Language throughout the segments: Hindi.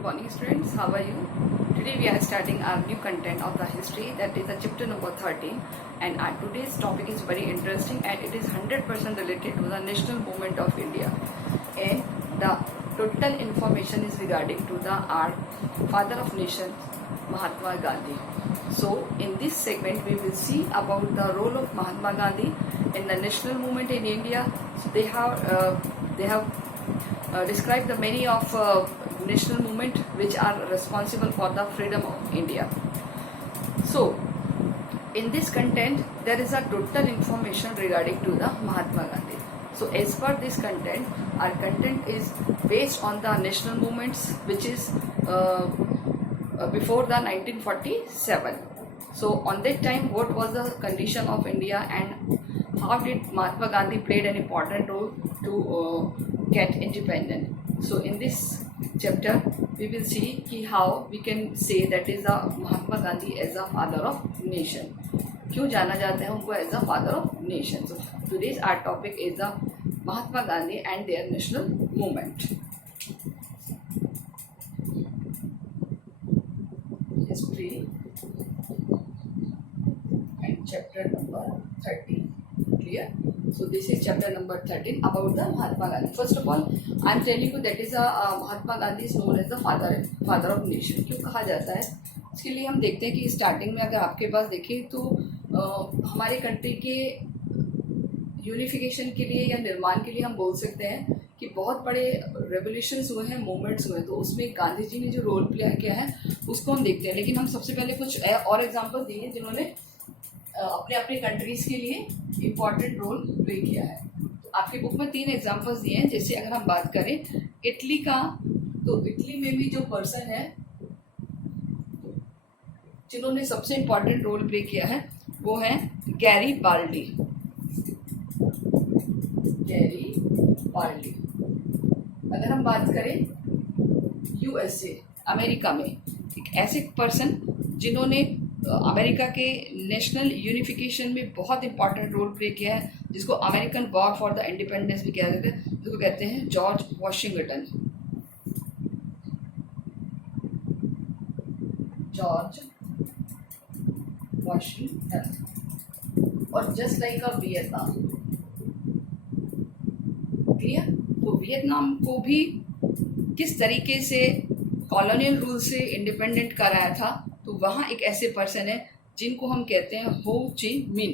Good morning students, how are you? Today we are starting our new content of the history, that is the chapter number 13, and our today's topic is very interesting and it is 100% related to the national movement of India, and the total information is regarding to the our father of nation Mahatma Gandhi. So in this segment we will see about the role of Mahatma Gandhi in the national movement in India. So they have describe the many of national movement which are responsible for the freedom of India. So in this content there is a total information regarding to the Mahatma Gandhi. So as per this content, our content is based on the national movements which is before the 1947. So on that time what was the condition of India and how did Mahatma Gandhi played an important role to get independent. So in this chapter we will see कि how we can say that is the Mahatma Gandhi as a father of nation. क्यों जाना जाता है उनको as a father of nation. So today's our topic is the Mahatma Gandhi and their national movement. History and chapter number 13. Clear? So this is chapter number 13 about the Mahatma Gandhi. First of all, I am telling you that is a Mahatma Gandhi is known as the father of nation. क्यों कहा जाता है? इसके लिए हम देखते हैं कि स्टार्टिंग में अगर आपके पास देखें तो हमारे कंट्री के यूनिफिकेशन के लिए या निर्माण के लिए हम बोल सकते हैं कि बहुत बड़े रेवोल्यूशंस हुए हैं, मूवमेंट्स हुए हैं, तो उसमें गांधी जी ने जो रोल प्ले किया है उसको हम देखते हैं. लेकिन हम सबसे पहले कुछ और एग्जांपल दिए जिन्होंने अपने अपने कंट्रीज के लिए इम्पॉर्टेंट रोल प्ले किया है. तो आपके बुक में 3 एग्जांपल्स दिए हैं. जैसे अगर हम बात करें इटली का, तो इटली में भी जो पर्सन है जिन्होंने सबसे इम्पॉर्टेंट रोल प्ले किया है वो है गैरीबाल्डी. अगर हम बात करें यूएसए, अमेरिका में एक ऐसे पर्सन जिन्होंने अमेरिका के नेशनल यूनिफिकेशन में बहुत इंपॉर्टेंट रोल प्ले किया है, जिसको American war for the independence भी कहा जाता है, जिसको कहते हैं जॉर्ज वॉशिंगटन. और जस्ट लाइक अ वियतनाम. क्लियर? तो वियतनाम को भी किस तरीके से कॉलोनियल रूल से इंडिपेंडेंट कराया था, तो वहाँ एक ऐसे पर्सन है जिनको हम कहते हैं हो ची मिन.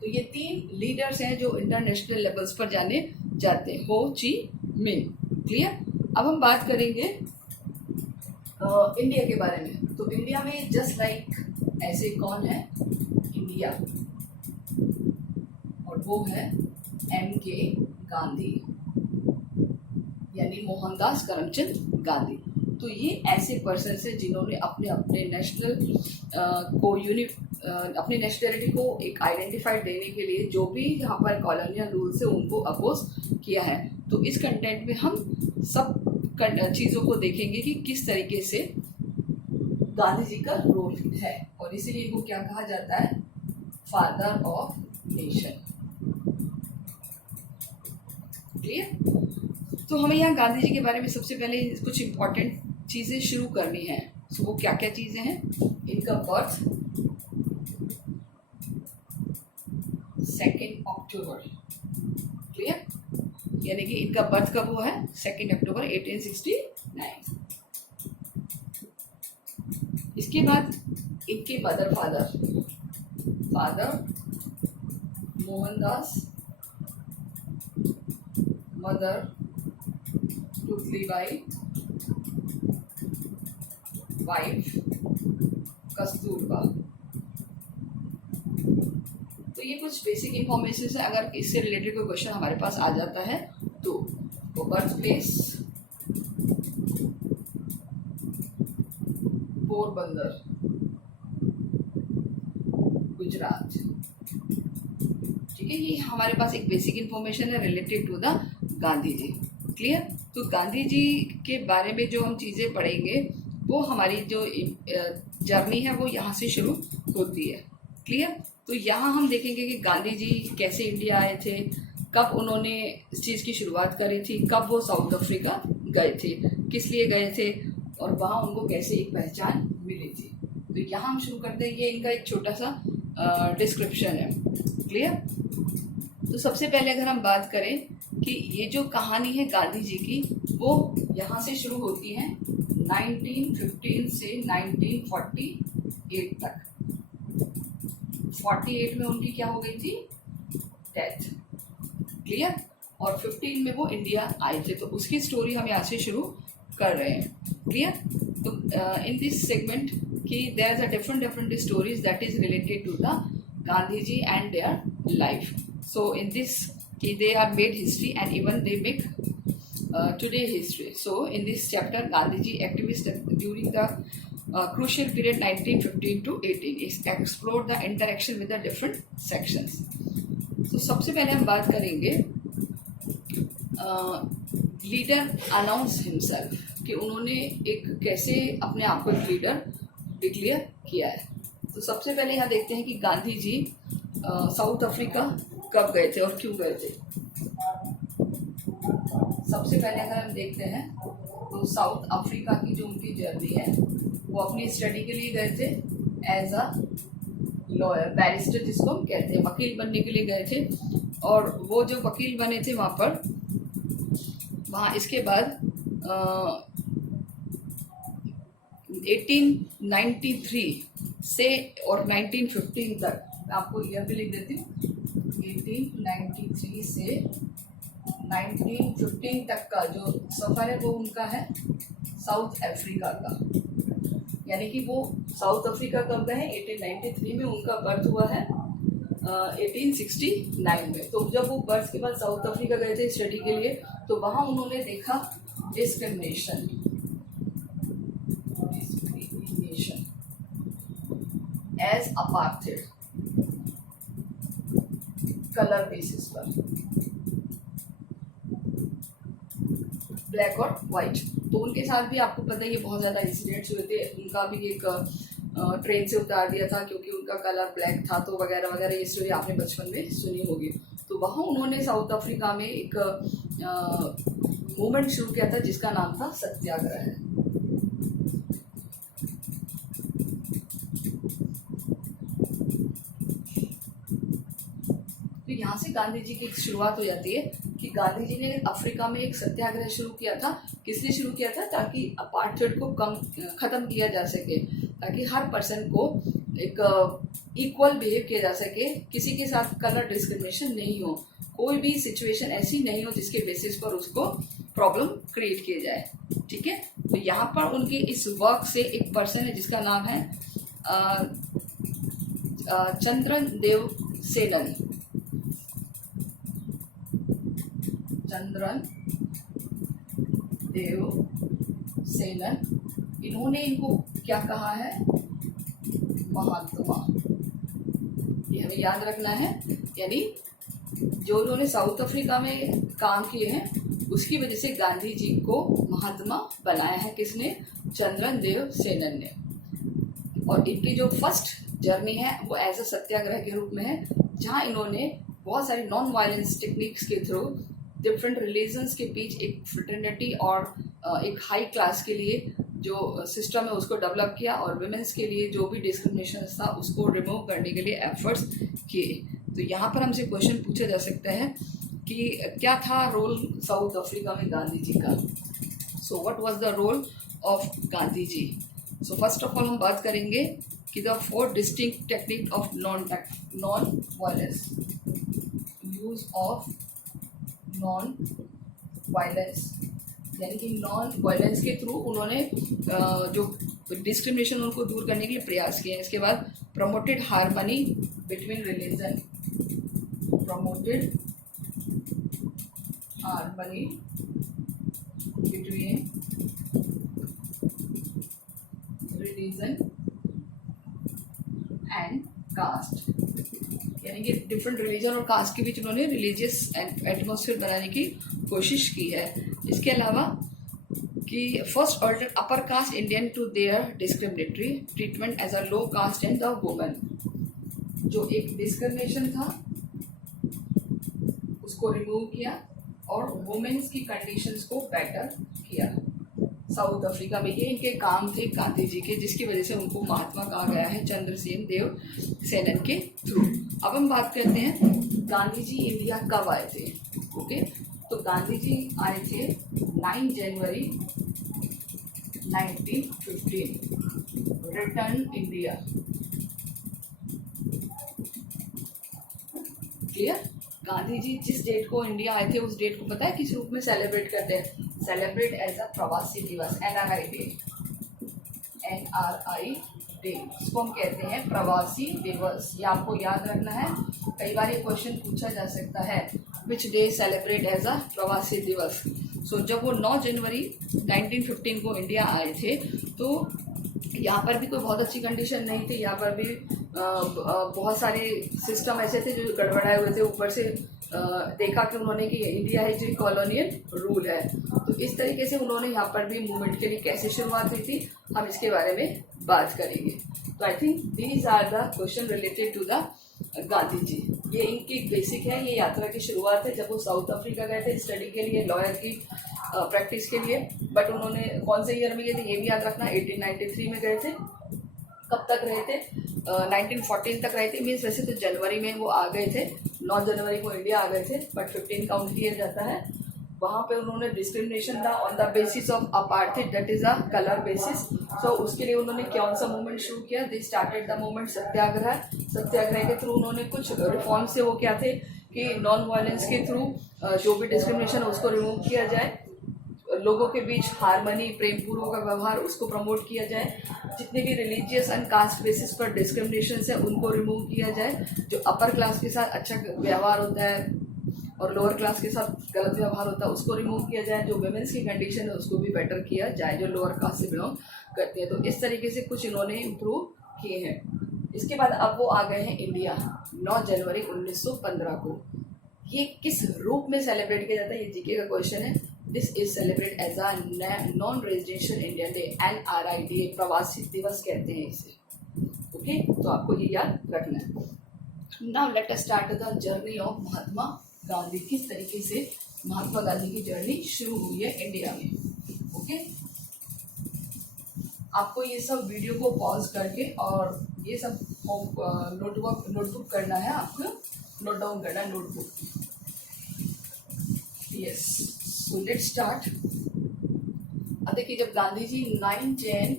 तो ये 3 लीडर्स हैं जो इंटरनेशनल लेवल्स पर जाने जाते हैं. हो ची मिन. क्लियर? अब हम बात करेंगे इंडिया के बारे में. तो इंडिया में जस्ट लाइक ऐसे कौन है? इंडिया, और वो है MK गांधी, यानी मोहनदास करमचंद गांधी. तो ये ऐसे पर्सन हैं जिन्होंने अपने अपने नेशनल को अपनी नेशनलिटी को एक आइडेंटिफाइड देने के लिए जो भी यहाँ पर कॉलोनियल रूल से उनको अपोज किया है. तो इस कंटेंट में हम सब चीज़ों को देखेंगे कि किस तरीके से गांधी जी का रोल है, और इसीलिए इनको क्या कहा जाता है? Father of nation. क्लियर? तो हमें यहाँ गांधी जी के बारे में सबसे पहले कुछ इम्पोर्टेंट चीज़ें शुरू करनी है. तो वो क्या क्या चीज़ें हैं? इनका बर्थ 2 अक्टूबर. क्लियर? यानी कि इनका बर्थ कब हुआ है? 2 अक्टूबर 1869. इसके बाद इनके father Mohandas, mother Putlibai, wife Kasturba. तो ये कुछ बेसिक इंफॉर्मेशन है. अगर इससे रिलेटेड कोई क्वेश्चन हमारे पास आ जाता है तो बर्थ प्लेस पोरबंदर, गुजरात. ठीक है, ये हमारे पास एक बेसिक इंफॉर्मेशन है related to the Gandhi ji. Clear? तो गांधी जी के बारे में जो हम चीज़ें पढ़ेंगे वो हमारी जो जर्नी है वो यहाँ से शुरू होती है. क्लियर? तो यहाँ हम देखेंगे कि गांधी जी कैसे इंडिया आए थे, कब उन्होंने इस चीज़ की शुरुआत करी थी, कब वो साउथ अफ्रीका गए थे, किस लिए गए थे और वहाँ उनको कैसे एक पहचान मिली थी। तो यहाँ हम शुरू करते हैं, ये इनका एक छोटा सा डिस्क्रिप्शन है। क्लियर? तो सबसे पहले अगर हम बात करें कि ये जो कहानी है गांधी जी की, वो यहाँ से शुरू होती है 1915 से 1948 तक। 48 में उनकी क्या हो गई थी? डेथ। क्लियर? और 15 में वो इंडिया आए थे, तो उसकी स्टोरी हम यहाँ से शुरू कर रहे हैं। क्लियर? तो इन दिस सेगमेंट कि there are different stories that is related to the Gandhi ji and their life. So in this they are made history and even they make today history. So in this chapter, Gandhiji activist during the crucial period 1915 to 18 is explored the interaction with the different sections. So सबसे पहले हम बात करेंगे लीडर अनाउंस हिमसेल्फ कि उन्होंने एक कैसे अपने आप को एक लीडर डिक्लेयर किया है। तो सबसे पहले यहाँ देखते हैं कि गांधी जी साउथ अफ्रीका कब गए थे और क्यों गए थे। सबसे पहले अगर हम देखते हैं तो साउथ अफ्रीका की जो उनकी जर्नी है वो अपनी स्टडी के लिए गए थे एज अ लॉयर, बैरिस्टर जिसको हम कहते हैं, वकील बनने के लिए गए थे। और वो जो वकील बने थे वहाँ इसके बाद 1893 से और 1915 तक, मैं आपको ईयर भी लिख देती हूँ, 1893 से 1915 तक का जो सफ़र है वो उनका है साउथ अफ्रीका का। यानी कि वो साउथ अफ्रीका कब गए हैं? 1893 में उनका बर्थ हुआ है 1869 में। तो जब वो बर्थ के बाद साउथ अफ्रीका गए थे स्टडी के लिए, तो वहाँ उन्होंने देखा discrimination as apartheid, colour basis पर, ब्लैक और वाइट। तो उनके साथ भी आपको पता है ये बहुत ज़्यादा इंसिडेंट्स हुए थे। उनका भी एक ट्रेन से उतार दिया था क्योंकि उनका कलर ब्लैक था, तो वगैरह वगैरह ये स्टोरी आपने बचपन में सुनी होगी। तो वहाँ उन्होंने साउथ अफ्रीका में एक मूवमेंट शुरू किया था जिसका नाम था सत्याग्रह। तो यहाँ से गांधी जी की शुरुआत हो जाती है कि गांधी जी ने अफ्रीका में एक सत्याग्रह शुरू किया था। किस लिए शुरू किया था? ताकि अपार्थाइड को खत्म किया जा सके, ताकि हर पर्सन को एक इक्वल बिहेव किया जा सके, किसी के साथ कलर डिस्क्रिमिनेशन नहीं हो, कोई भी सिचुएशन ऐसी नहीं हो जिसके बेसिस पर उसको प्रॉब्लम क्रिएट किया जाए। ठीक है? तो यहाँ पर उनके इस वर्क से एक पर्सन है जिसका नाम है चंद्रन देव सेनन। चंद्रन देव सेनन, इन्होंने इनको क्या कहा है? महात्मा। ये हमें याद रखना है। यानी जो उन्होंने साउथ अफ्रीका में काम किए हैं उसकी वजह से गांधी जी को महात्मा बनाया है। किसने? चंद्रन देव सेनन ने। और इनकी जो फर्स्ट जर्नी है वो एज अ सत्याग्रह के रूप में है, जहाँ इन्होंने बहुत सारी नॉन वायलेंस टेक्निक्स के थ्रू डिफरेंट रिलीजन्स के बीच एक फ्रेटर्निटी और एक हाई क्लास के लिए जो सिस्टम है उसको डेवलप किया, और वुमेन्स के लिए जो भी डिस्क्रिमिनेशन था उसको रिमूव करने के लिए एफर्ट्स किए। तो यहाँ पर हमसे क्वेश्चन पूछा जा सकता है कि क्या था रोल साउथ अफ्रीका में गांधी जी का। So what was the role of Gandhi ji? So first of all हम बात करेंगे कि the 4 distinct technique of non violence, use of non violence, यानी कि नॉन वायलेंस के थ्रू उन्होंने जो डिस्क्रिमिनेशन उनको दूर करने के लिए प्रयास किए हैं। इसके बाद promoted harmony between religion, promoted harmony between religion and caste, यानी कि डिफरेंट रिलीजन और कास्ट के बीच उन्होंने रिलीजियस एटमॉस्फेयर बनाने की कोशिश की है। इसके अलावा कि first order upper caste Indian to their discriminatory treatment as a low caste and the women, जो एक डिस्क्रिमिनेशन था उसको रिमूव किया और वुमेन्स की कंडीशंस को बेटर किया साउथ अफ्रीका में। ये इनके काम थे गांधी जी के, जिसकी वजह से उनको महात्मा कहा गया है चंद्रसेन देव सेनन के थ्रू। अब हम बात करते हैं गांधी जी इंडिया कब आए थे। ओके, तो गांधी जी आए थे 9 जनवरी 1915, return India. Clear? Gandhi ji जिस डेट को इंडिया आए थे उस डेट को पता है किस रूप में सेलिब्रेट करते हैं? सेलिब्रेट एज अ प्रवासी दिवस, NRI डे। NRI डे इसको हम कहते हैं प्रवासी दिवस। ये आपको याद रखना है, कई बार ये क्वेश्चन पूछा जा सकता है, which day celebrate as a Pravasi Divas. सो जब वो 9 जनवरी 1915 को इंडिया आए थे तो यहाँ पर भी कोई बहुत अच्छी कंडीशन नहीं थी। यहाँ पर भी बहुत सारे सिस्टम ऐसे थे जो गड़बड़ाए हुए थे। ऊपर से देखा कि उन्होंने कि इंडिया है जो कॉलोनियल रूल है, तो इस तरीके से उन्होंने यहाँ पर भी मूवमेंट के लिए कैसे शुरुआत हुई थी हम इसके बारे में बात करेंगे। तो I think these are the question related to the Gandhi ji. ये इनकी बेसिक है, ये यात्रा की शुरुआत है जब वो साउथ अफ्रीका गए थे स्टडी के लिए, लॉयर की प्रैक्टिस के लिए। बट उन्होंने कौन से ईयर में गए थे ये भी याद रखना, 1893 में गए थे। कब तक रहे थे? 1914 तक रहे थे। मीन्स वैसे तो जनवरी में वो आ गए थे, 9 जनवरी को इंडिया आ गए थे, बट 15 काउंट किया जाता है। वहाँ पे उन्होंने डिस्क्रिमिनेशन था on the basis of apartheid, that is a colour basis. So उसके लिए उन्होंने कौन सा मूवमेंट शुरू किया? They started the movement satyagraha. Satyagraha के थ्रू उन्होंने कुछ रिफॉर्म से वो क्या थे कि नॉन वायलेंस के थ्रू जो भी डिस्क्रिमिनेशन है उसको रिमूव किया जाए, लोगों के बीच हारमनी, प्रेम पूर्वक का व्यवहार उसको प्रमोट किया जाए, जितने भी रिलीजियस एंड कास्ट बेसिस पर डिस्क्रिमिनेशन है उनको रिमूव किया जाए, जो अपर क्लास के साथ अच्छा व्यवहार होता है और लोअर क्लास के साथ गलत व्यवहार होता है उसको रिमूव किया जाए, जो वुमेन्स की कंडीशन है उसको भी बेटर किया जाए जो लोअर कास्ट से बिलोंग करती है। तो इस तरीके से कुछ इन्होंने इम्प्रूव किए हैं। इसके बाद अब वो आ गए हैं इंडिया 9 जनवरी 1915 को। ये किस रूप में सेलिब्रेट किया जाता है, ये जीके का क्वेश्चन है। This is celebrate as a non residential Indian day, NRI day, Pravasi Divas कहते हैं इसे। ओके, तो आपको ये याद रखना है। Now let us start the journey of Mahatma Gandhi. किस तरीके से महात्मा गांधी की जर्नी शुरू हुई है इंडिया में। ओके, आपको ये सब वीडियो को पॉज करके और ये सब नोटबुक करना है, आपको नोट डाउन करना है, notebook. Yes, so let's start. अब देखिए, जब गांधी जी 9 जैन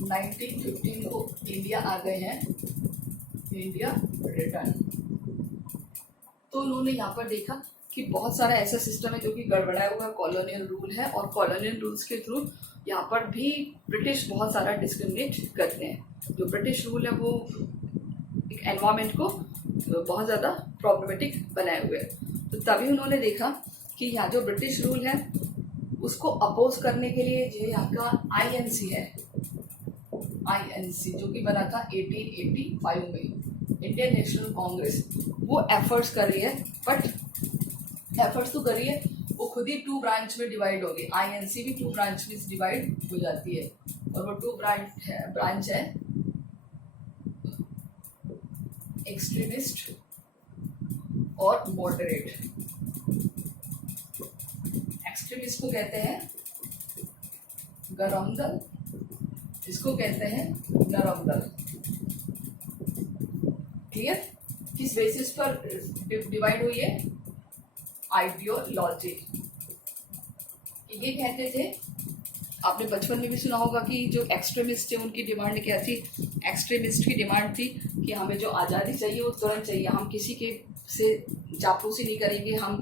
1915 को इंडिया आ गए हैं, इंडिया रिटर्न, तो उन्होंने यहाँ पर देखा कि बहुत सारा ऐसा सिस्टम है जो कि गड़बड़ाया हुआ कॉलोनियल रूल है, और कॉलोनियल रूल्स के थ्रू यहाँ पर भी ब्रिटिश बहुत सारा डिस्क्रिमिनेट करते हैं। जो ब्रिटिश रूल है वो एक एनवायरमेंट को बहुत ज़्यादा प्रॉब्लमेटिक बनाए हुए हैं। तो तभी उन्होंने देखा कि यहाँ जो ब्रिटिश रूल है उसको अपोज करने के लिए जो यहाँ का INC है, INC जो कि बना था 1885 में, इंडियन नेशनल कांग्रेस, वो एफर्ट्स कर रही है। बट एफर्ट्स तो कर रही है, वो खुद ही 2 ब्रांच में डिवाइड होगी। INC भी 2 ब्रांच में डिवाइड हो जाती है, और वो 2 ब्रांच है एक्सट्रीमिस्ट और मॉडरेट। एक्सट्रीमिस्ट को कहते हैं गरम दल, इसको कहते हैं नरम दल। क्लियर? किस बेसिस पर डिवाइड हुई है? आइडियोलॉजी। ये कहते थे, आपने बचपन में भी सुना होगा कि जो एक्सट्रीमिस्ट थे उनकी डिमांड क्या थी? एक्सट्रीमिस्ट की डिमांड थी कि हमें जो आज़ादी चाहिए वो तुरंत चाहिए, हम किसी के से चापलूसी नहीं करेंगे, हम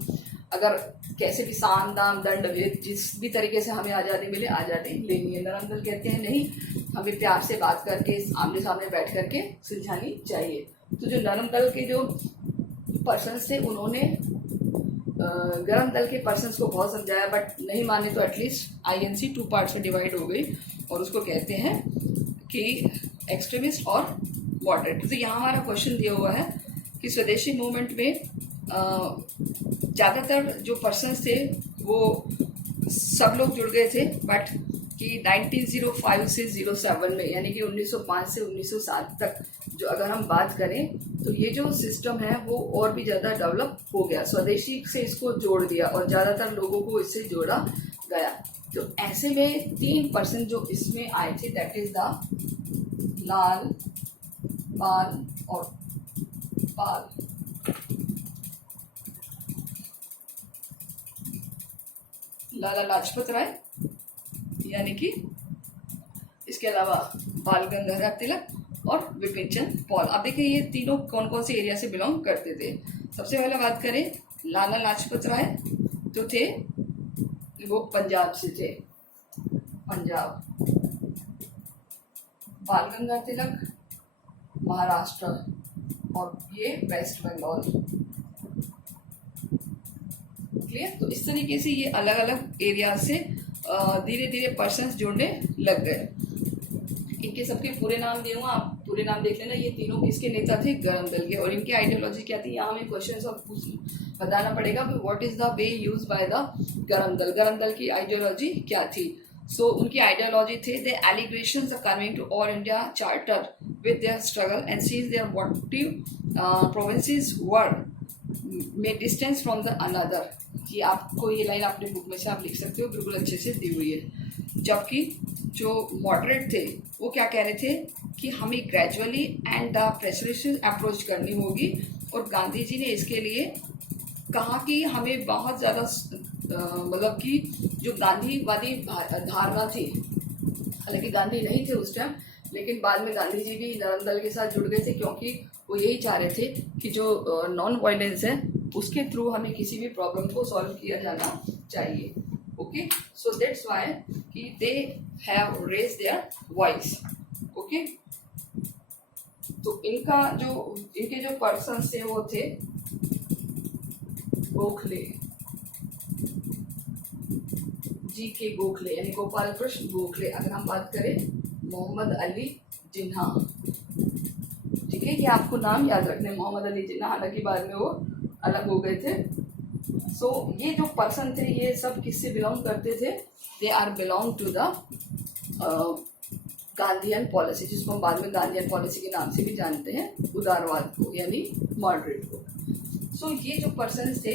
अगर कैसे भी साम दाम दंड भेद जिस भी तरीके से हमें आज़ादी मिले आज़ादी लेनी है। नरम दल कहते हैं नहीं, हमें प्यार से बात करके आमने सामने बैठ करके सुलझानी चाहिए। तो जो नरम दल के जो पर्सन्स थे उन्होंने गरम दल के पर्सन्स को बहुत समझाया, बट नहीं माने तो एटलीस्ट INC 2 पार्ट्स में डिवाइड हो गई, और उसको कहते हैं कि एक्सट्रीमिस्ट और मॉडरेट। तो यहाँ हमारा क्वेश्चन दिया हुआ है कि स्वदेशी मूवमेंट में ज़्यादातर जो पर्सन्स थे वो सब लोग जुड़ गए थे, बट कि 1905 से 07 में, यानी कि 1905 से 1907 तक जो अगर हम बात करें तो ये जो सिस्टम है वो और भी ज़्यादा डेवलप हो गया, स्वदेशी से इसको जोड़ दिया और ज़्यादातर लोगों को इससे जोड़ा गया। तो ऐसे में 3% जो इसमें आए थे, दैट इज द लाल, पाल और पाल। लाला लाजपत राय यानी कि, इसके अलावा बाल गंगाधर तिलक और विपिन चंद्र पॉल। अब देखिए ये तीनों कौन कौन से एरिया से बिलोंग करते थे। सबसे पहले बात करें, लाला लाजपत राय जो थे वो पंजाब से थे, पंजाब। बाल गंगाधर तिलक महाराष्ट्र और ये वेस्ट बंगाल। क्लियर। तो इस तरीके से ये अलग अलग एरिया से धीरे धीरे पर्सन्स जुड़ने लग गए। इनके सबके पूरे नाम दे दूंगा, आप पूरे नाम देख लेना। ये तीनों किसके नेता थे? गरम दल के। और इनकी आइडियोलॉजी क्या थी? यहाँ हमें क्वेश्चन ऑफ बताना पड़ेगा कि what is the way use by the गरम दल। गरम दल की आइडियोलॉजी क्या थी? सो उनकी आइडियोलॉजी थे, the allegations are coming to all India charter with their struggle and sees their whatever provinces were may distance from the another. कि आपको ये लाइन अपने बुक में से आप लिख सकते हो, बिल्कुल अच्छे से दी हुई है। जबकि जो मॉडरेट थे वो क्या कह रहे थे कि हमें gradually and the pressurised approach करनी होगी। और गांधी जी ने इसके लिए कहा कि हमें बहुत ज़्यादा मतलब कि जो गांधीवादी धारणा थी, हालांकि गांधी नहीं थे उस टाइम, लेकिन बाद में गांधी जी भी नरम दल के साथ जुड़ गए थे, क्योंकि वो यही चाह रहे थे कि जो नॉन वायलेंस है उसके थ्रू हमें किसी भी प्रॉब्लम को सॉल्व किया जाना चाहिए। ओके, सो दैट्स व्हाई कि they have raise their voice. Okay, तो इनके जो पर्सन्स थे वो थे गोखले, जी के गोखले यानी गोपाल कृष्ण गोखले। अगर हम बात करें मोहम्मद अली जिन्ना, ठीक है, ये आपको नाम याद रखने, मोहम्मद अली जिन्ना, हालांकि बाद में वो अलग हो गए थे। सो ये जो पर्सन थे ये सब किससे बिलोंग करते थे? They are belong to the Gandhian policy, जिसको हम बाद में गांधीयन पॉलिसी के नाम से भी जानते हैं, उदारवाद को यानी मॉडरेट को। सो ये जो पर्सन थे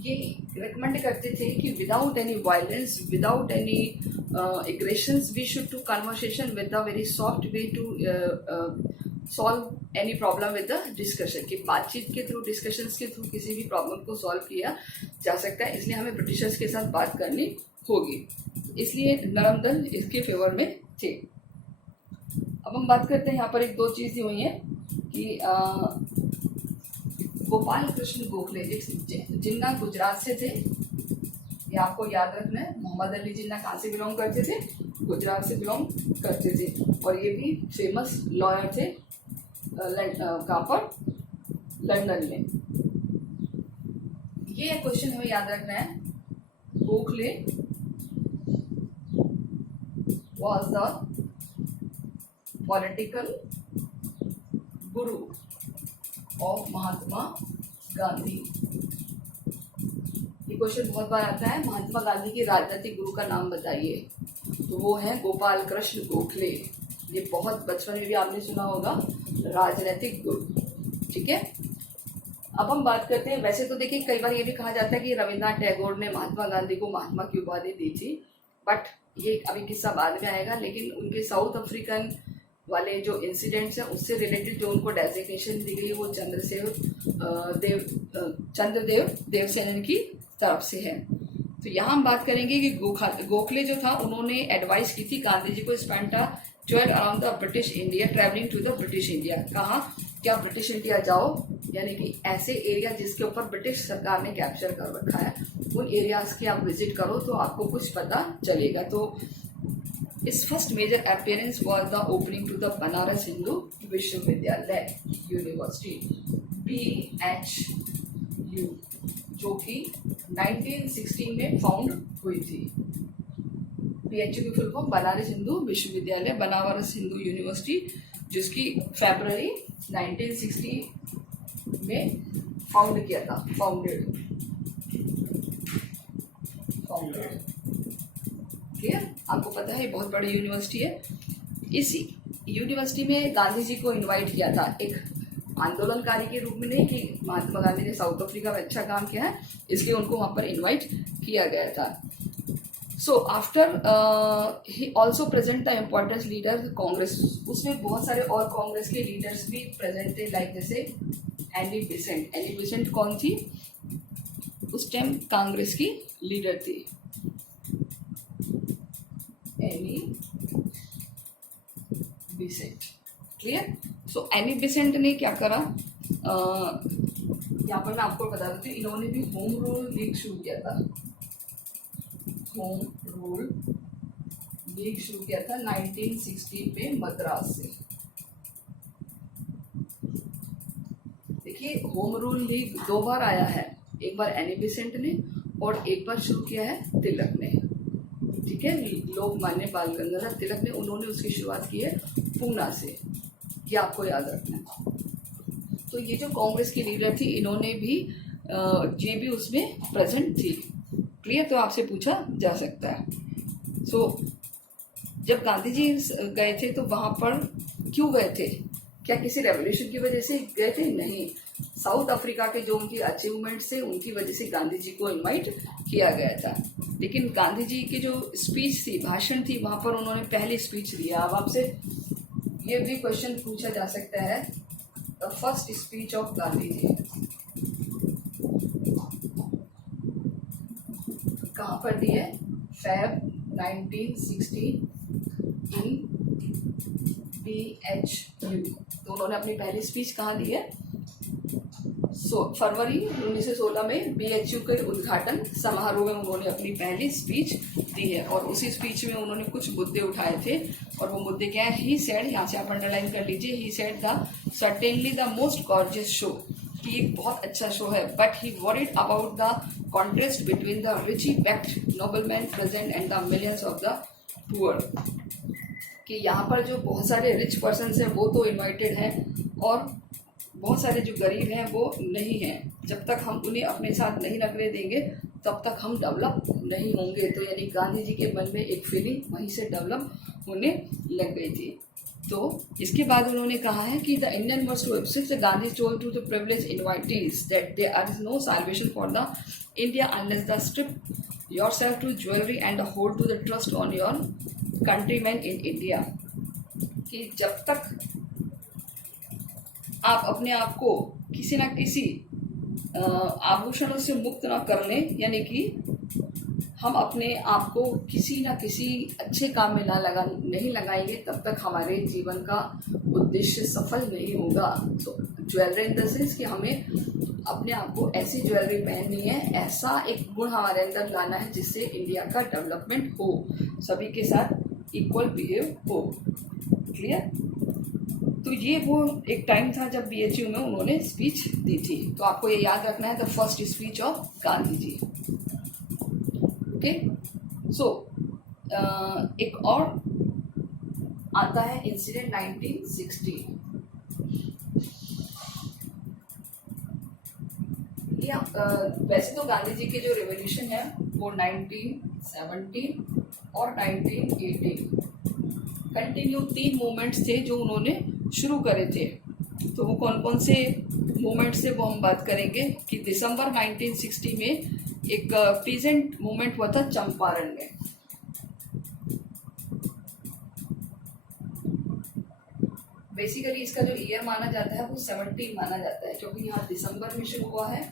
ये रिकमेंड करते थे कि without any violence, without any aggressions, we should to conversation with a very soft way to solve any problem with the discussion. कि बातचीत के थ्रू, डिस्कशंस के थ्रू किसी भी प्रॉब्लम को सॉल्व किया जा सकता है, इसलिए हमें ब्रिटिशर्स के साथ बात करनी होगी। इसलिए नरम दल इसके फेवर में थे। अब हम बात करते हैं, यहाँ पर एक दो चीज़ हुई हैं कि गोपाल कृष्ण गोखले जिन्ना गुजरात से थे, ये आपको याद रखना है। मोहम्मद अली जिन्ना कहाँ से बिलोंग करते थे? गुजरात से बिलोंग करते थे। और ये भी फेमस लॉयर थे, कहाँ पर? लंदन में। ये क्वेश्चन हमें याद रखना है, Gokhale was the political guru of Mahatma Gandhi. ये क्वेश्चन बहुत बार आता है, महात्मा गांधी के राजनीतिक गुरु का नाम बताइए, तो वो है गोपाल कृष्ण गोखले। ये बहुत बचपन में भी आपने सुना होगा, राजनीतिक गुरु। ठीक है, अब हम बात करते हैं। वैसे तो देखिए कई बार ये भी कहा जाता है कि रविन्द्रनाथ टैगोर ने महात्मा गांधी को महात्मा की उपाधि दी थी, बट ये अभी किस्सा बाद में आएगा। लेकिन उनके साउथ अफ्रीकन वाले जो इंसिडेंट्स हैं उससे रिलेटेड जो उनको डेजिग्नेशन दी गई वो चंद्रदेव देवसेनन की तरफ से है। तो यहाँ हम बात करेंगे कि गोखले जो था उन्होंने एडवाइस की थी गांधी जी को, spend 12 around the British India, travelling to the British India. कहा क्या? ब्रिटिश इंडिया जाओ, यानी कि ऐसे एरिया जिसके ऊपर ब्रिटिश सरकार ने कैप्चर कर रखा है, उन एरियाज के आप विजिट करो तो आपको कुछ पता चलेगा। तो इस first major appearance was the opening to the Banaras Hindu Vishwavidyalaya university BHU, जो कि 1916 में फाउंड हुई थी। BHU की फुल फॉर्म बनारस हिंदू विश्वविद्यालय, बनारस हिंदू यूनिवर्सिटी, जिसकी फरवरी 1960 में फाउंड किया था, फाउंडेड। ठीक है, आपको पता है बहुत बड़ी यूनिवर्सिटी है। इस यूनिवर्सिटी में गांधी जी को इनवाइट किया था एक आंदोलनकारी के रूप में नहीं कि महात्मा गांधी ने साउथ अफ्रीका में अच्छा काम किया है इसलिए उनको वहां पर इनवाइट किया गया था। So after he also present the important leader Congress, उसमें बहुत सारे और कांग्रेस के लीडर्स भी प्रेजेंट थे, लाइक जैसे एनी बेसेंट। एनी बेसेंट कौन थी? उस टाइम कांग्रेस की लीडर थी Annie Besant. Clear? So Annie Besant ने क्या करा, यहाँ पर मैं आपको बता देती हूँ, इन्होंने भी होम रूल लीग शुरू किया था। होम रूल लीग शुरू किया था 1960 में मद्रास से। देखिए होम रूल लीग 2 बार आया है, एक बार एनी बेसेंट ने और एक बार शुरू किया है तिलक ने। ठीक है, लोकमान्य बाल गंगाधर तिलक ने, उन्होंने उसकी शुरुआत की है पूना से, ये आपको याद रखना है। तो ये जो कांग्रेस की लीडर थी इन्होंने भी ये भी उसमें प्रेजेंट थी। क्लियर? तो आपसे पूछा जा सकता है। सो जब गांधी जी गए थे तो वहां पर क्यों गए थे? क्या किसी रेवोल्यूशन की वजह से गए थे? नहीं, साउथ अफ्रीका के जो उनकी अचीवमेंट्स थे उनकी वजह से गांधी जी को इनवाइट किया गया था। लेकिन गांधी जी की जो स्पीच थी, भाषण थी, वहां पर उन्होंने पहली स्पीच दिया। अब आपसे ये भी क्वेश्चन पूछा जा सकता है, the first speech of Gandhi ji कहाँ पर दी है? Feb 1960 इन BHU। तो उन्होंने अपनी पहली स्पीच कहाँ दी है? फरवरी 1916 में BHU के उद्घाटन समारोह में उन्होंने अपनी पहली स्पीच दी है। और उसी स्पीच में उन्होंने कुछ मुद्दे उठाए थे, और वो मुद्दे क्या है? ही सेड, यहाँ से आप अंडरलाइन कर लीजिए, he said the certainly the most gorgeous show, कि एक बहुत अच्छा शो है, but he worried about the contrast between the richly packed nobleman present and the millions of the poor. कि यहाँ पर जो बहुत सारे रिच पर्सन्स हैं वो तो इनवाइटेड हैं और बहुत सारे जो गरीब हैं वो नहीं हैं। जब तक हम उन्हें अपने साथ नहीं रखने देंगे तब तक हम डेवलप नहीं होंगे। तो यानी गांधी जी के मन में एक फीलिंग वहीं से डेवलप होने लग गई थी। तो इसके बाद उन्होंने कहा है कि the Indian must to accept the Gandhi told to the privilege invitees that there is no salvation for the India unless the strip yourself to jewellery and hold to the trust on your countryman in India. कि जब तक आप अपने आप को किसी ना किसी आभूषणों से मुक्त ना कर लें, यानी कि हम अपने आप को किसी ना किसी अच्छे काम में नहीं लगाएंगे, तब तक हमारे जीवन का उद्देश्य सफल नहीं होगा। तो ज्वेलरी इन द सेंस कि हमें अपने आप को ऐसी ज्वेलरी पहननी है, ऐसा एक गुण हमारे अंदर लाना है जिससे इंडिया का डेवलपमेंट हो, सभी के साथ इक्वल बिहेव हो। क्लियर? तो ये वो एक टाइम था जब BHU में उन्होंने स्पीच दी थी। तो आपको ये याद रखना है, the first speech of Gandhi ji. Okay, so एक और आता है इंसिडेंट 1960। वैसे तो गांधी जी के जो रेवोल्यूशन है वो 1917 और 1918 कंटिन्यू 3 मूवमेंट्स थे जो उन्होंने शुरू करे थे। तो वो कौन कौन से मूवमेंट से वो हम बात करेंगे कि दिसंबर 1960 में एक पीजेंट मूवमेंट हुआ था चंपारण में। बेसिकली इसका जो ईयर माना जाता है वो 17 माना जाता है, क्योंकि यहाँ दिसंबर में शुरू हुआ है।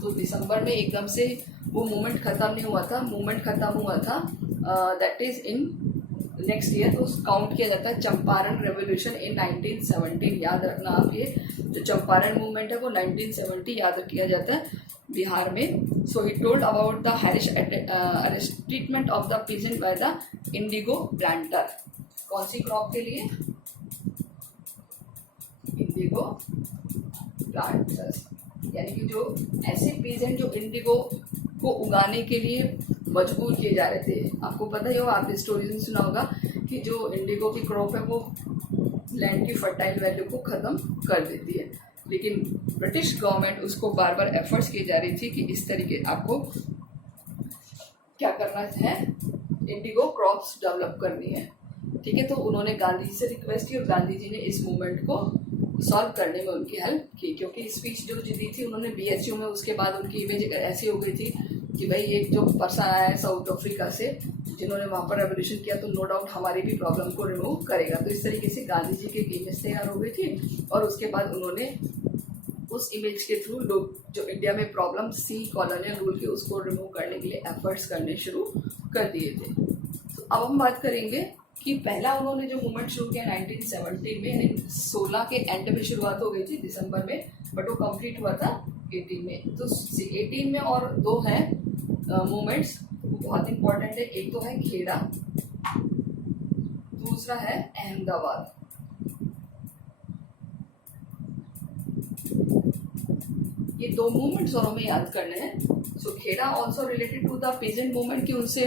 तो दिसंबर में एकदम से वो मूवमेंट खत्म नहीं हुआ था, मूवमेंट खत्म हुआ था that is in next year. तो काउंट किया जाता है चंपारण रेवोल्यूशन इन 1917। याद रखना आप, ये जो चंपारण मूवमेंट है वो 1970 याद किया जाता है बिहार में। So he told about the harsh treatment of the peasant by the indigo planter. कौन सी क्रॉप के लिए? इंडिगो प्लांटर्स, यानी कि जो ऐसे पीजेंट जो इंडिगो को उगाने के लिए मजबूर किए जा रहे थे। आपको पता ही होगा, आपने स्टोरीज में सुना होगा कि जो इंडिगो की क्रॉप है वो लैंड की फर्टाइल वैल्यू को ख़त्म कर देती है। लेकिन ब्रिटिश गवर्नमेंट उसको बार बार एफर्ट्स की जा रही थी कि इस तरीके आपको क्या करना है, इंडिगो क्रॉप्स डेवलप करनी है। ठीक है, तो उन्होंने गांधी जी से रिक्वेस्ट की और गांधी जी ने इस मूवमेंट को सॉल्व करने में उनकी हेल्प की, क्योंकि स्पीच जो दी थी उन्होंने बीएचयू में, उसके बाद उनकी इमेज ऐसी हो गई थी कि भाई एक जो पर्सन आया है साउथ अफ्रीका से जिन्होंने वहाँ पर रेवोल्यूशन किया तो नो डाउट हमारी भी प्रॉब्लम को रिमूव करेगा। तो इस तरीके से गांधी जी की इमेज तैयार हो गई थी और उसके बाद उन्होंने उस इमेज के थ्रू लोग जो इंडिया में प्रॉब्लम सी कॉलोनियल रूल के उसको रिमूव करने के लिए एफर्ट्स करने शुरू कर दिए थे। तो अब हम बात करेंगे कि पहला उन्होंने जो मूवमेंट शुरू किया 1970 में, यानी 16 के एंड में शुरुआत हो गई थी दिसंबर में, बट वो कंप्लीट हुआ था 18 में। तो 18 में और दो हैं मूवमेंट्स वो बहुत इंपॉर्टेंट है। एक तो है खेड़ा, दूसरा है अहमदाबाद। ये दो मूवमेंट्स और हमें याद करने हैं। So Kheda also related to the peasant movement कि उनसे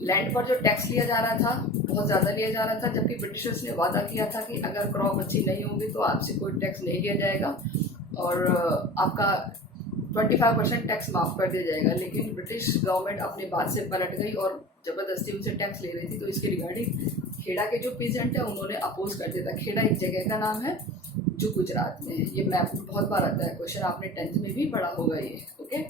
लैंड पर जो टैक्स लिया जा रहा था बहुत ज़्यादा लिया जा रहा था, जबकि ब्रिटिशर्स ने वादा किया था कि अगर क्रॉप अच्छी नहीं होगी तो आपसे कोई टैक्स नहीं लिया जाएगा और आपका 25% टैक्स माफ़ कर दिया जाएगा। लेकिन ब्रिटिश गवर्नमेंट अपनी बात से पलट गई और ज़बरदस्ती उनसे टैक्स ले रही थी। तो इसके रिगार्डिंग खेड़ा के जो पीजेंट है उन्होंने अपोज कर दिया था। खेड़ा एक जगह का नाम है जो गुजरात में है। ये मैप बहुत बार आता है क्वेश्चन, आपने 10th में भी पढ़ा होगा ये, ओके।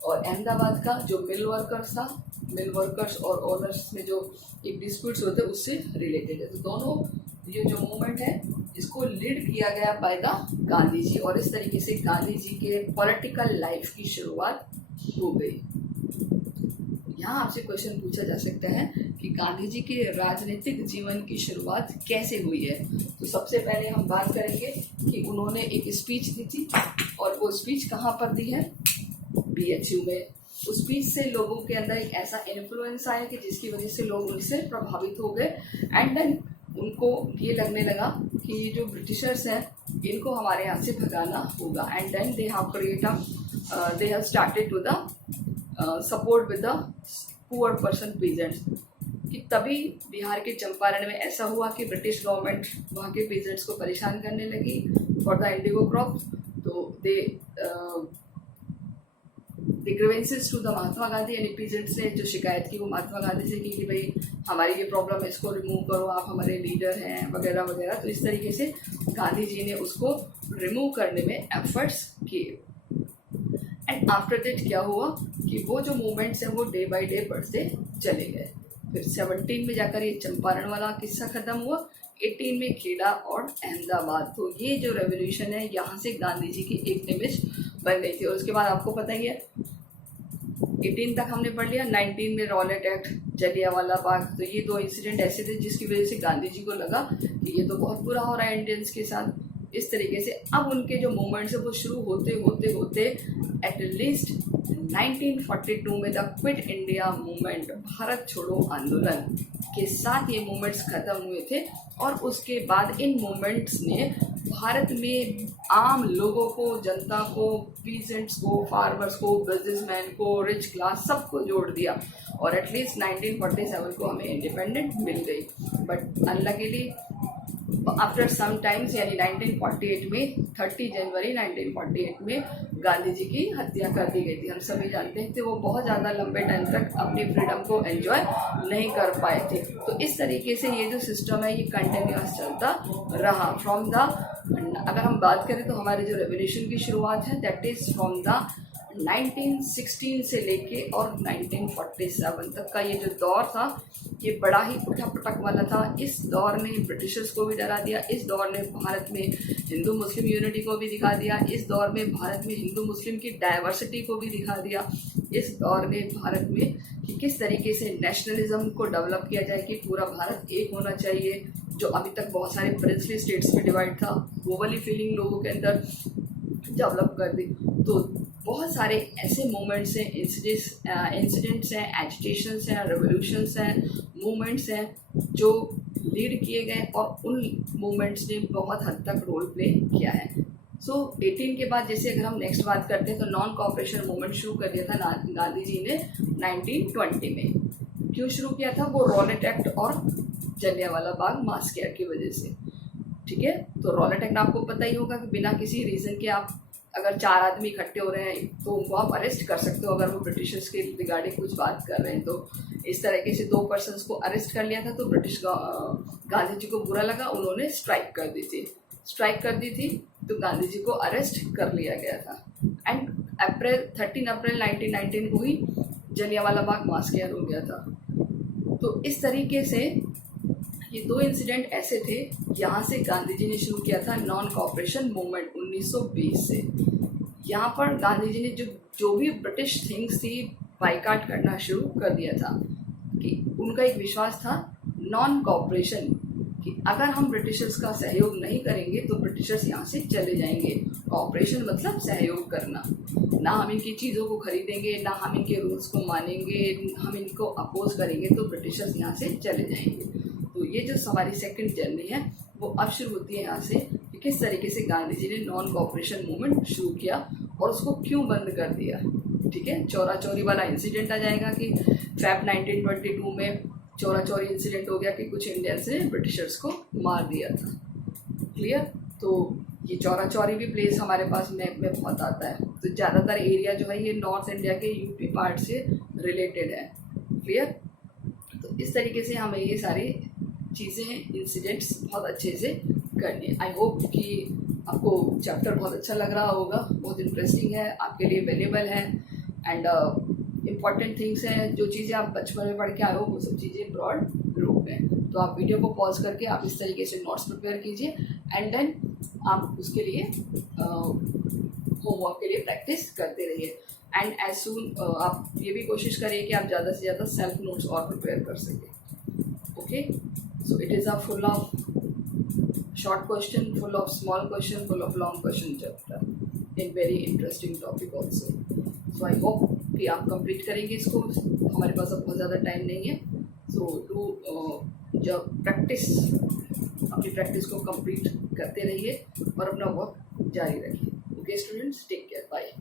और अहमदाबाद का जो मिल वर्कर्स था, मिल वर्कर्स और ओनर्स में जो एक डिस्प्यूट्स होते हैं उससे रिलेटेड है। तो दोनों ये जो मूवमेंट है इसको लीड किया गया बाय द गांधी जी और इस तरीके से गांधी जी के पॉलिटिकल लाइफ की शुरुआत हो गई। यहाँ आपसे क्वेश्चन पूछा जा सकता है कि गांधी जी के राजनीतिक जीवन की शुरुआत कैसे हुई है। तो सबसे पहले हम बात करेंगे कि उन्होंने एक स्पीच दी थी और वो स्पीच कहाँ पर दी है, बीएचयू में। उस स्पीच से लोगों के अंदर एक ऐसा इन्फ्लुएंस आया कि जिसकी वजह से लोग उनसे प्रभावित हो गए एंड देन उनको ये लगने लगा कि जो ब्रिटिशर्स हैं इनको हमारे यहाँ से भगाना होगा and then they have started to the support with the poor person peasants. कि तभी बिहार के चंपारण में ऐसा हुआ कि ब्रिटिश गवर्नमेंट वहाँ के पीजेंट्स को परेशान करने लगी फॉर द इंडिगो क्रॉप। तो दे grievances to the Mahatma Gandhi, यानी पीजेंट्स ने जो शिकायत की वो महात्मा गांधी से की कि भाई हमारी ये प्रॉब्लम है, इसको रिमूव करो, आप हमारे लीडर हैं वगैरह वगैरह। तो इस तरीके से गांधी जी ने उसको रिमूव करने में एफर्ट्स किए। एंड आफ्टर दैट क्या हुआ कि वो जो मूवमेंट्स हैं वो डे बाय डे बढ़ते चले गए। फिर 17 में जाकर ये चंपारण वाला किस्सा खत्म हुआ, 18 में खेड़ा और अहमदाबाद। तो ये जो रेवोल्यूशन है यहाँ से गांधी जी की एक इमेज बन गई थी। और उसके बाद आपको पता ही है 18 तक हमने पढ़ लिया, 19 में रॉलेट एक्ट, जलियांवाला बाग। तो ये दो इंसिडेंट ऐसे थे जिसकी वजह से गांधी जी को लगा कि ये तो बहुत बुरा हो रहा है इंडियंस के साथ। इस तरीके से अब उनके जो मूवमेंट्स है वो शुरू होते होते होते एटलीस्ट 1942 में the quit India movement, Bharat छोड़ो आंदोलन के साथ ये मूवमेंट्स खत्म हुए थे। और उसके बाद इन मूवमेंट्स ने भारत में आम लोगों को, जनता को, पीजेंट्स को, फार्मर्स को, बिजनेसमैन को, रिच क्लास सबको जोड़ दिया और एटलीस्ट 1947 को हमें इंडिपेंडेंट मिल गई। But unluckily after some times यानी 1948 में 30 जनवरी 1948 में गांधी जी की हत्या कर दी गई थी। हम सभी जानते हैं कि वो बहुत ज़्यादा लंबे टाइम तक अपनी फ्रीडम को एंजॉय नहीं कर पाए थे। तो इस तरीके से ये जो सिस्टम है ये कंटिन्यूअस चलता रहा फ्रॉम द, अगर हम बात करें तो हमारे जो रेवोल्यूशन की शुरुआत है दैट इज़ फ्रॉम द 1916 से लेके और 1947 तक का ये जो दौर था ये बड़ा ही उठक-पटक वाला था। इस दौर ने ब्रिटिशर्स को भी डरा दिया, इस दौर ने भारत में हिंदू मुस्लिम यूनिटी को भी दिखा दिया, इस दौर में भारत में हिंदू मुस्लिम की डाइवर्सिटी को भी दिखा दिया, इस दौर ने भारत में कि किस तरीके से नेशनलिज्म को डेवलप किया जाए कि पूरा भारत एक होना चाहिए। जो अभी तक बहुत सारे प्रिंसली स्टेट्स में डिवाइड था वो वाली फीलिंग लोगों के अंदर डेवलप कर दी। तो बहुत सारे ऐसे मोमेंट्स हैं, इंसिडेंट्स हैं, एजिटेशंस हैं, रेवोल्यूशंस हैं, मूवमेंट्स हैं जो लीड किए गए और उन मूवमेंट्स ने बहुत हद तक रोल प्ले किया है। सो 18 के बाद जैसे अगर हम नेक्स्ट बात करते हैं तो नॉन कॉपरेशन मूवमेंट शुरू कर दिया था गांधी जी ने 1920 में। क्यों शुरू किया था? वो रॉलेट एक्ट और जलियांवाला बाग मास्केयर की वजह से। ठीक है, तो रॉलेट एक्ट आपको पता ही होगा कि बिना किसी रीज़न के आप अगर 4 आदमी इकट्ठे हो रहे हैं तो उनको आप अरेस्ट कर सकते हो अगर वो ब्रिटिशर्स के रिगार्डिंग कुछ बात कर रहे हैं। तो इस तरीके से 2 पर्सन्स को अरेस्ट कर लिया था। तो ब्रिटिश गांधी जी को बुरा लगा, उन्होंने स्ट्राइक कर दी थी। स्ट्राइक कर दी थी तो गांधी जी को अरेस्ट कर लिया गया था। एंड 13 अप्रैल 1919 को ही जलियांवाला बाग मास्कर हो गया था। तो इस तरीके से ये दो इंसिडेंट ऐसे थे, यहाँ से गांधी जी ने शुरू किया था नॉन कॉपरेशन मूवमेंट 1920 से। यहाँ पर गांधी जी ने जो भी ब्रिटिश थिंग्स थी बाइकाट करना शुरू कर दिया था। कि उनका एक विश्वास था नॉन कॉपरेशन, कि अगर हम ब्रिटिशर्स का सहयोग नहीं करेंगे तो ब्रिटिशर्स यहाँ से चले जाएंगे। कॉपरेशन मतलब सहयोग करना, ना हम इनकी चीज़ों को खरीदेंगे, ना हम इनके रूल्स को मानेंगे, हम इनको अपोज करेंगे तो ब्रिटिशर्स यहाँ से चले जाएंगे। तो ये जो हमारी सेकंड जर्नी है वो अब शुरू होती है यहाँ से कि किस तरीके से गांधी जी ने नॉन कॉपरेशन मूवमेंट शुरू किया और उसको क्यों बंद कर दिया। ठीक है, चौरा चौरी वाला इंसिडेंट आ जाएगा कि फैब 1922 में चौरा चौरी इंसिडेंट हो गया कि कुछ इंडियंस ने ब्रिटिशर्स को मार दिया था। क्लियर। तो ये चौरा चौरी भी प्लेस हमारे पास मैप में बहुत आता है। तो ज़्यादातर एरिया जो है ये नॉर्थ इंडिया के यूपी पार्ट से रिलेटेड है। क्लियर। तो इस तरीके से हमें ये सारी चीज़ें इंसिडेंट्स बहुत अच्छे से करनी है। आई होप कि आपको चैप्टर बहुत अच्छा लग रहा होगा, बहुत इंटरेस्टिंग है, आपके लिए वैल्यूबल है एंड इम्पॉर्टेंट थिंग्स हैं। जो चीज़ें आप बचपन में पढ़ के आए हो वो सब चीज़ें ब्रॉड रूप में। तो आप वीडियो को पॉज करके आप इस तरीके से नोट्स प्रिपेयर कीजिए एंड देन आप उसके लिए होमवर्क के लिए प्रैक्टिस करते रहिए। एंड एज सून आप ये भी कोशिश करिए कि आप ज़्यादा से ज़्यादा सेल्फ नोट्स और प्रिपेयर कर सकें। Okay, so it is a full of short question, full of small question, full of long question chapter in very interesting topic also. So I hope कि आप कंप्लीट करेंगे इसको। हमारे पास अब बहुत ज़्यादा टाइम नहीं है। सो डू जब प्रैक्टिस, अपनी प्रैक्टिस को कंप्लीट करते रहिए और अपना वर्क जारी रखिए। Okay students, take care, bye.